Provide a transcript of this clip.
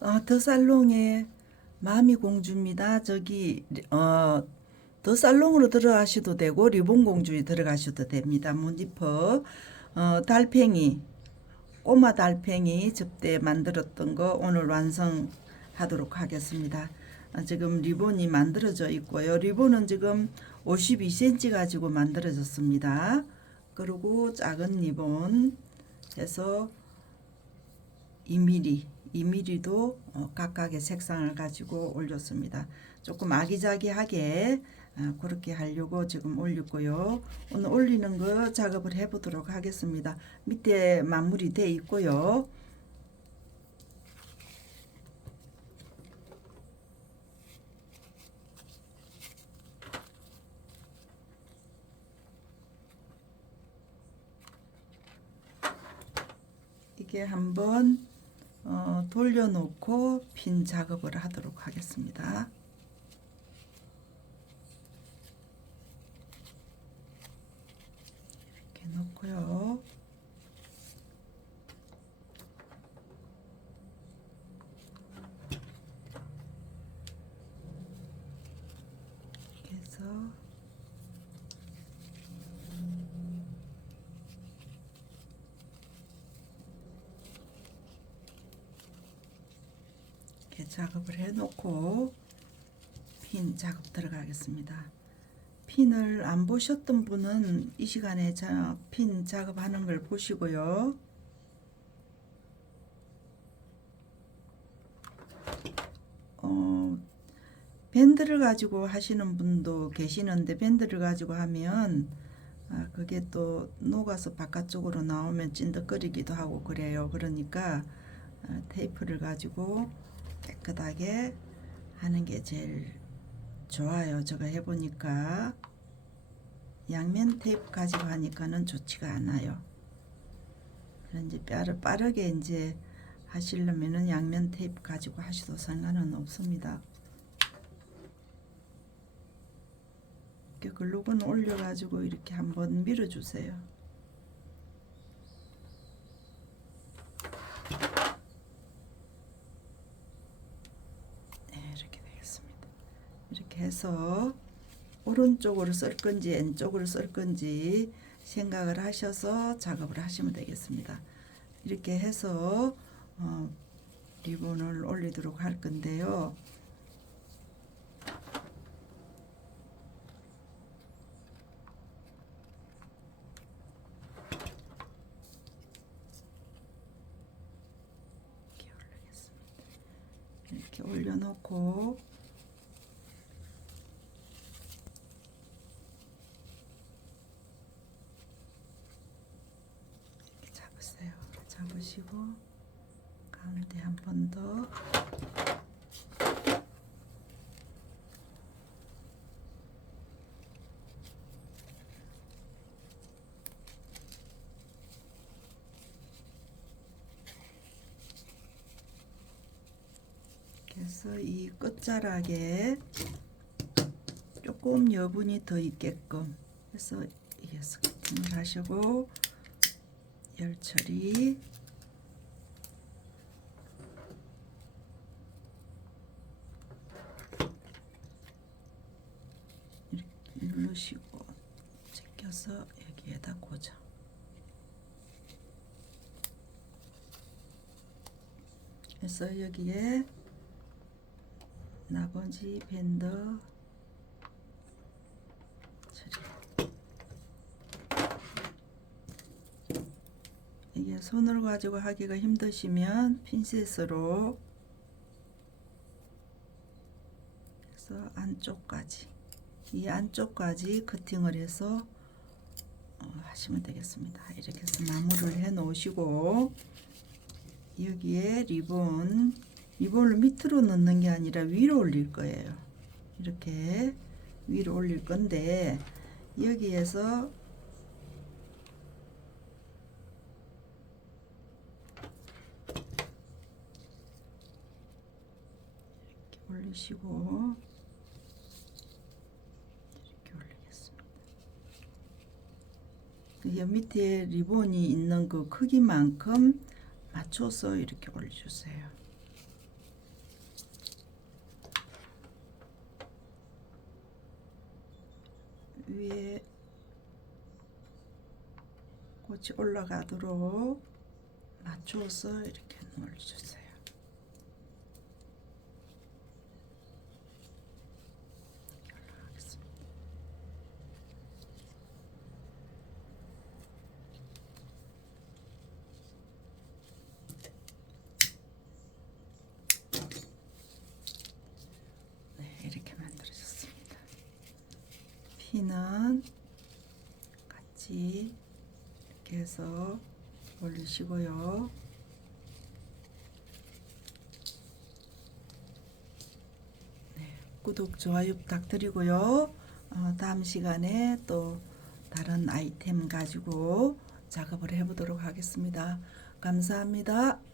더 살롱의 마미 공주입니다. 더 살롱으로 들어가셔도 되고 리본 공주에 들어가셔도 됩니다. 문지퍼 달팽이 꼬마 달팽이 접대 만들었던 거 오늘 완성하도록 하겠습니다. 지금 리본이 만들어져 있고요. 리본은 지금 52cm 가지고 만들어졌습니다. 그리고 작은 리본 해서 2mm도 각각의 색상을 가지고 올렸습니다. 조금 아기자기하게 그렇게 하려고 지금 올렸고요. 오늘 올리는 거 작업을 해보도록 하겠습니다. 밑에 마무리 돼 있고요. 이게 한번 돌려놓고 핀 작업을 하도록 하겠습니다. 이렇게 놓고요. 이렇게 해서 이렇게 작업을 해놓고 핀 작업 들어가겠습니다. 핀을 안 보셨던 분은 이 시간에 핀 작업하는 걸 보시고요. 밴드를 가지고 하시는 분도 계시는데 밴드를 가지고 하면 그게 또 녹아서 바깥쪽으로 나오면 찐득거리기도 하고 그래요. 그러니까 테이프를 가지고 깨끗하게 하는 게 제일 좋아요. 제가 해보니까 양면 테이프 가지고 하니까는 좋지가 않아요. 이제 빠르게 이제 하시려면은 양면 테이프 가지고 하셔도 상관은 없습니다. 이렇게 글루건 올려가지고 이렇게 한번 밀어주세요. 네, 이렇게 되겠습니다. 이렇게 해서 오른쪽으로 쓸 건지 왼쪽으로 쓸 건지 생각을 하셔서 작업을 하시면 되겠습니다. 이렇게 해서 리본을 올리도록 할 건데요. 이렇게 올려놓고 이렇게 잡으세요. 잡으시고 가운데 한 번 더 그래서 이 끝자락에 조금 여분이 더 있게끔 해서 이게 스커팅을 하시고 열 처리 이렇게 누르시고 제껴서 여기에다 고정. 그래서 여기에 나머지 밴더 처리. 이게 손으로 가지고 하기가 힘드시면 핀셋으로 해서 안쪽까지 이 안쪽까지 커팅을 해서 하시면 되겠습니다. 이렇게 해서 마무리를 해 놓으시고 여기에 리본을 밑으로 넣는 게 아니라 위로 올릴 거예요. 이렇게 위로 올릴 건데 여기에서 이렇게 올리시고 이렇게 올리겠습니다. 이 밑에 리본이 있는 그 크기만큼 맞춰서 이렇게 올려주세요. 위에 꽃이 올라가도록 맞춰서 이렇게 눌러주세요. 올라가겠습니다. 네, 이렇게 만들어졌습니다. 피는 같이 이렇게 해서 올리시고요. 네, 구독, 좋아요 부탁드리고요. 다음 시간에 또 다른 아이템 가지고 작업을 해보도록 하겠습니다. 감사합니다.